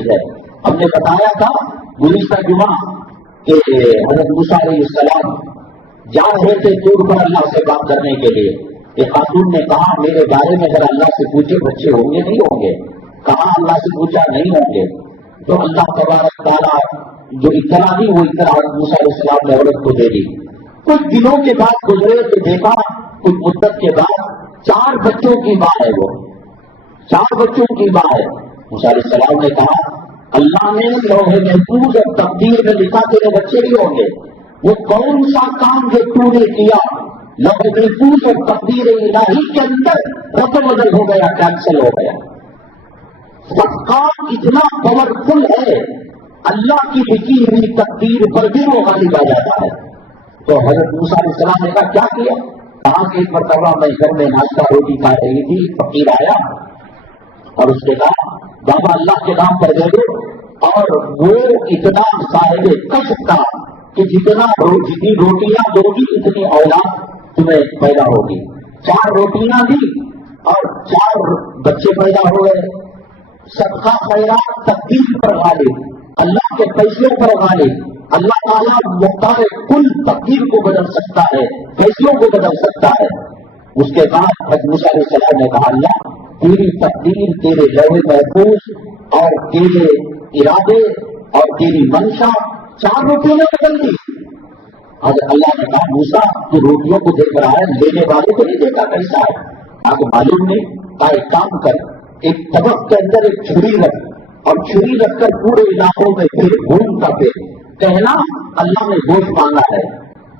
چیز ہے. ہم نے بتایا تھا گزشتہ جمعہ کہ حضرت موسیٰ علیہ السلام جا رہے تھے دور پر اللہ سے بات کرنے کے لیے. ایک خاتون نے کہا میرے بارے میں اگر اللہ سے پوچھے بچے ہوں گے نہیں ہوں گے؟ کہا اللہ سے پوچھا نہیں ہوں گے. تو اللہ تبارک تعالیٰ جو اطلاع دی وہ اطلاع موسیٰ علیہ السلام نے عورت کو دے دی. کچھ دنوں کے بعد گزرے تو دیکھا کچھ مدت کے بعد 4 بچوں کی ماں ہے. وہ 4 بچوں کی ماں ہے. موسیٰ علیہ السلام نے کہا اللہ نے لوح محفوظ اور تقدیر میں لکھا تیرے بچے بھی ہوں گے. وہ کون سا کام جو تو نے کیا لوح محفوظ اور تقدیر الہی کے اندر رد بدل ہو گیا, کینسل ہو گیا. کام اتنا پاورفل ہے, اللہ کی لکھی ہوئی تقدیر پر بھی وہ غالب آ جاتا ہے. تو حضرت موسیٰ علیہ السلام نے کہا کیا کیا؟ کہا کہ ایک مرتبہ میں گھر میں ناشتہ روٹی کھا رہی تھی, فقیر آیا اور اس نے کہا بابا اللہ کے نام پر دے دو. اور وہ اتنا صاحب کشف تھا کہ جتنی روٹیاں دو گی اتنی اولاد تمہیں پیدا ہوگی. 4 روٹیاں دی اور 4 بچے پیدا ہوئے. صدقہ خیرات تقدیر پر غالب, اللہ کے فیصلوں پر غالب. اللہ تعالیٰ مختار کل تقدیر کو بدل سکتا ہے, فیصلوں کو بدل سکتا ہے. اس کے بعد حضرت موسیٰ علیہ السلام نے کہا اللہ تیری تقدیر, تیرے لوح محفوظ اور تیرے ارادے اور تیری منشا 4 روٹیوں میں بدل دی. حضرت اللہ نے کہا موسیٰ تو روٹیوں کو دیکھ رہا ہے, لینے والے کو نہیں دیکھا کیسا ہے. آپ معلوم نہیں, ایک کام کر, ایک طبق کے اندر ایک چھری رکھ اور چھری رکھ کر پورے علاقوں میں پھر گھومتا پھر کہنا اللہ نے گوشت مانگا ہے.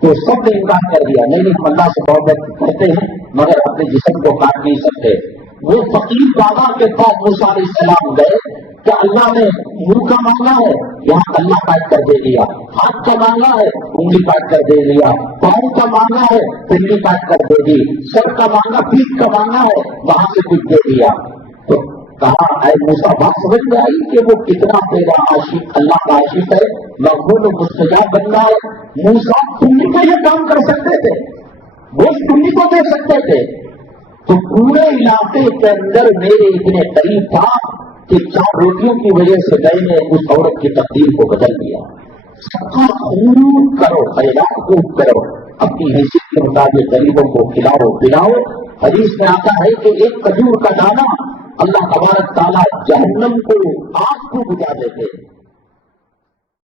تو سب نے انکار کر دیا, نہیں ہم اللہ سے محبت کرتے ہیں مگر اپنے جسم کو کاٹ نہیں سکتے. وہ فقیر بابا کے پاس موسیٰ علیہ السلام گئے کہ اللہ نے منہ کا مانگا ہے, یہاں اللہ کاٹ کر دے دیا. ہاتھ کا مانگا ہے, انگلی کاٹ کر دے دیا. پاؤں کا مانگا ہے, پنڈلی کاٹ کر دے دی. سر کا مانگا, پیٹھ کا مانگا ہے, وہاں سے کچھ دے دیا. تو کہا اے موسیٰ بات سمجھ میں آئی کہ وہ کتنا تیرا عاشق, اللہ کا عاشق ہے, مقبول و مستجاب بندہ ہے. موسیٰ تم بھی تو یہ کام کر سکتے تھے, وہ تم بھی کو دے سکتے تھے. تو پورے علاقے کے اندر میرے اتنے قریب تھا کہ 4 روٹیوں کی وجہ سے میں نے اس عورت کی تقدیر کو بدل دیا. سب کا خوب کرو, خیرات خوب کرو, اپنی حیثیت کے مطابق غریبوں کو کھلاؤ پلاؤ. حدیث میں آتا ہے کہ ایک کھجور کا دانہ اللہ تبارک تعالیٰ جہنم کو آگ کو بجھا دیتے.